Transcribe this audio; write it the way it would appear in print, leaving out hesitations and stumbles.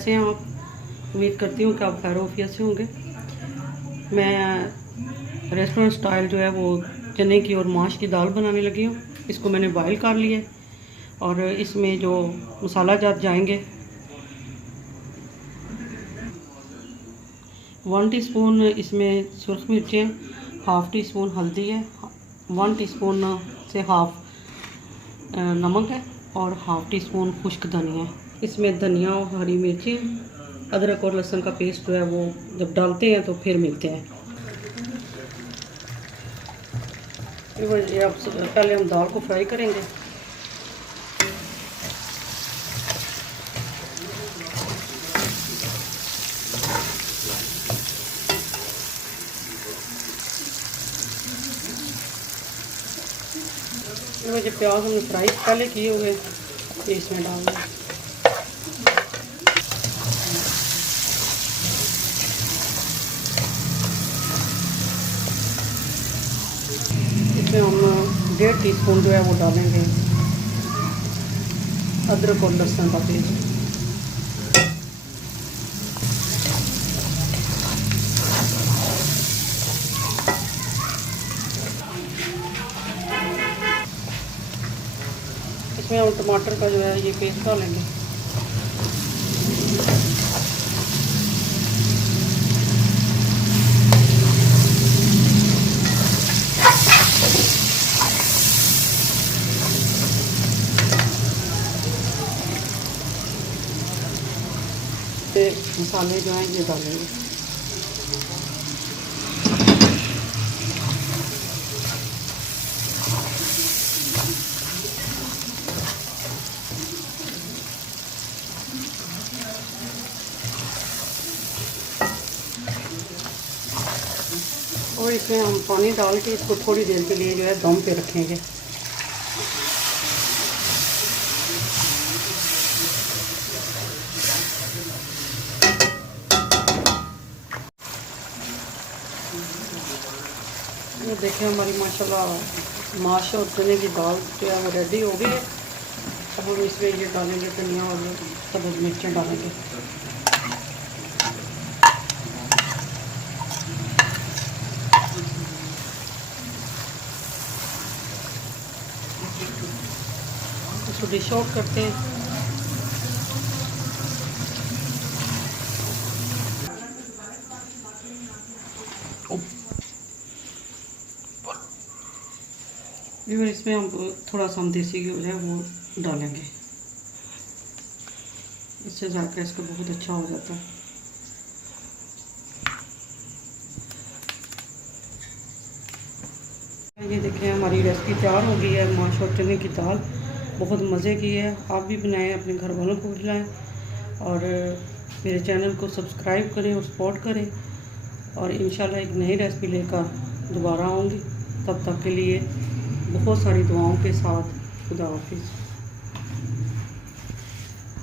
कैसे हैं आप? उम्मीद करती हूँ कि आप खैर आफियत से होंगे। मैं रेस्टोरेंट स्टाइल जो है वो चने की और माश की दाल बनाने लगी हूँ। इसको मैंने बॉयल कर लिया है और इसमें जो मसाला जात जाएंगे 1 टीस्पून इसमें सुरख मिर्चें, हाफ़ टी स्पून हल्दी है, 1 टीस्पून से हाफ़ नमक है और हाफ़ टी स्पून खुश्क धनिया है। इसमें धनिया और हरी मिर्ची, अदरक और लहसुन का पेस्ट जो है वो जब डालते हैं तो फिर मिलते हैं। ये अब पहले हम दाल को फ्राई करेंगे। ये जो प्याज हमने फ्राई पहले किए हुए ये इसमें डाल दें। इसमें हम 1.5 टीस्पून जो है वो डालेंगे अदरक और लहसुन का पेस्ट। इसमें हम टमाटर का जो है ये पेस्ट डालेंगे। मसाले जो हैं ये डालेंगे। और इसमें हम पानी डाल के इसको थोड़ी देर के लिए जो है दम पे रखेंगे। ये देखिए हमारी माशाल्लाह माश और चने की दाल जो है वो रेडी हो गई है। अब हम इसमें ये डालेंगे धनिया और सब्ज़ मिर्चें डालेंगे। इसको डिश आउट करते हैं। फिर इसमें हम थोड़ा सा हम देसी घी जो है वो डालेंगे, इससे जाकर इसका बहुत अच्छा हो जाता है। ये देखें हमारी रेसिपी तैयार हो गई है। माश और चने की दाल बहुत मज़े की है। आप भी बनाएं, अपने घर वालों को खिलाएं और मेरे चैनल को सब्सक्राइब करें और सपोर्ट करें। और इंशाल्लाह एक नई रेसिपी लेकर दोबारा आऊँगी। तब तक के लिए बहुत सारी दुआओं के साथ खुदा हाफिज़।